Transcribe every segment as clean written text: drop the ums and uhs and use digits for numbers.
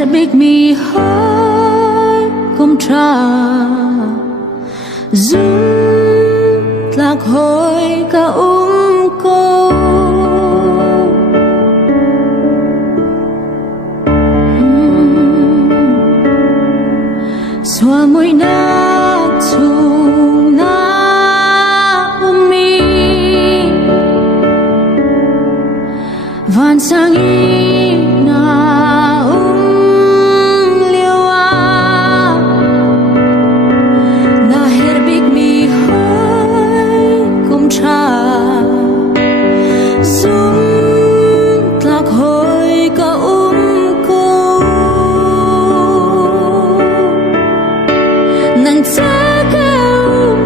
herbig mi hơi không tra dung lạc hồi cả cô xóa môi nát chung na mi van sang y na liêu na herbig mi hơi cũng cha dung lạc hồi cả cô nàng cha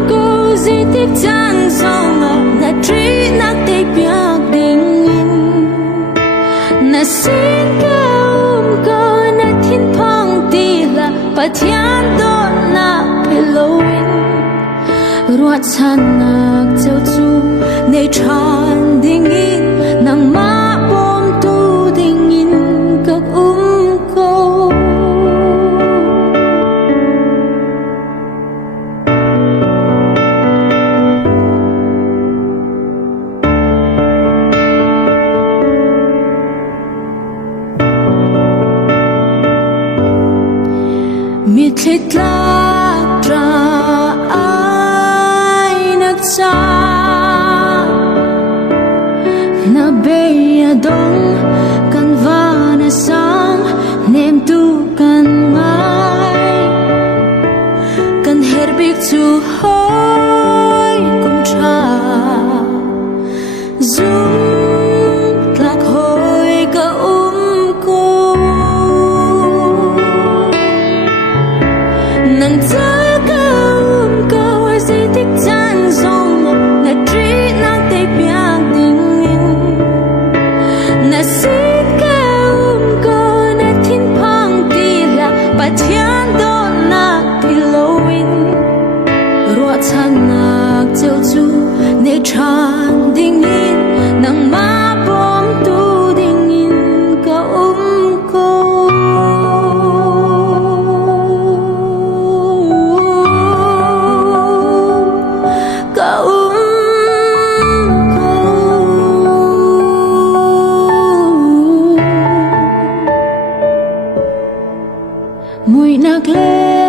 cô gì tiếp chẳng xong là trí nát tê biếc đình na xin cô na thiên phong tì là bà thiên đôn na pelowin ruột chan nak châu chu nei chan ding in nang ma bom tu ding in các cô mi thlit lạc ra ai nak cha na beya dong kan va na sang nem tu kan ngai kan herbik chu hoi kum cha dung lạc hoi ka cô nàng cha câu gì thích chan rong là trí nàng tê biếc đình na xin câu na thiên phong tì là bà thiên đôn na pelowin ruột chan nak châu chu nei chan ding in nàng ma bom tu ding in ka cô mùi nạc lên